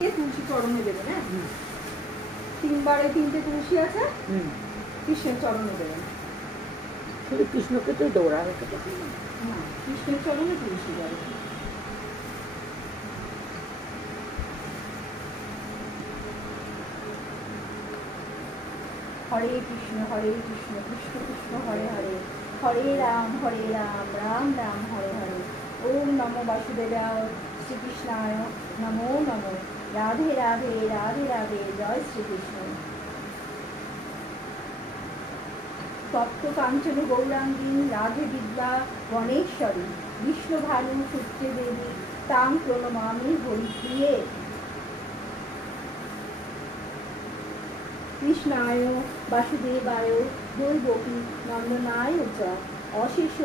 তুলসী চরণে দেবেন। হ্যাঁ, তিনবারে তিনটে তুলসী আছে, কৃষ্ণের চরণে দেবেন। শুধু কৃষ্ণকে তো দৌড়া না, কৃষ্ণের চরণে তুলসী যাবে। হরে কৃষ্ণ কৃষ্ণ কৃষ্ণ হরে হরে, হরে রাম রাম রাম হরে হরে। ওম নমো বাসুদেবায় শ্রীকৃষ্ণায় নমো নমো। রাধে রাধে রাধে রাধে, জয় শ্রীকৃষ্ণ। তপ্ত কাঞ্চন গৌরাঙ্গী রাধে বিদ্যা গণেশ্বরী, বিষ্ণুভানু সূত্রে দেবী তাং প্রণমামি হরিপ্রিয়ে। কৃষ্ণায় বাসুদেবায় দৈবকী নন্দনায় চ, অশেষ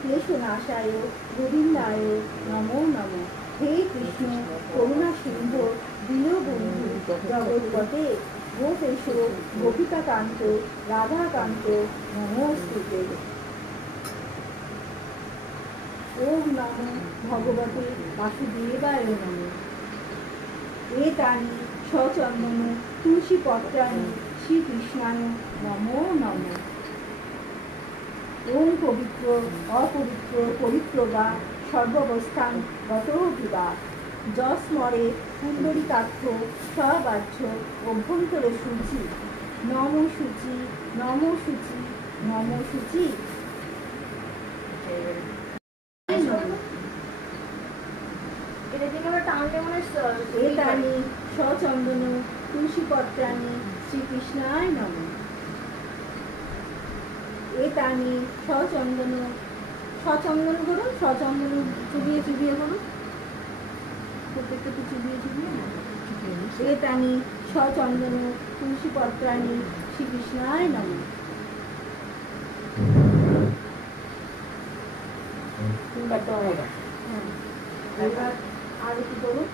ক্লেশনাশায় গোবিন্দায় নমো নমো। হে কৃষ্ণ করুণা সিন্ধু দীনবন্ধু জগৎপতে, গোপেশ গোপিকাকান্ত রাধাকান্ত নমস্তুতে। ওম নমো ভগবতে বাসুদেবায় নমঃ। এতানি সচন্দন তুলসী পত্রাণি শ্রীকৃষ্ণায় নমো নমঃ। ওম পবিত্র অপবিত্র পবিত্র বা সর্বাবস্থান গতোপি বা, যস্মরে পুণ্ডরিকাক্ষ সবাচ্য অভ্যন্তরে সূচি, নম সূচি নম সূচি নম সূচি। এতানি সচন্দন তুলসী পত্রাণি শ্রীকৃষ্ণায় নমঃ। এতানি সচন্দন, সচন্দন করুন, সচন্দন চুবিয়ে চুবিয়ে করুন, প্রত্যেকটা তো চুবিয়ে চুবিয়ে না। এতানি সচন্দন তুলসী পত্রাণি শ্রীকৃষ্ণায় নমঃ। এবার আর কি করুন,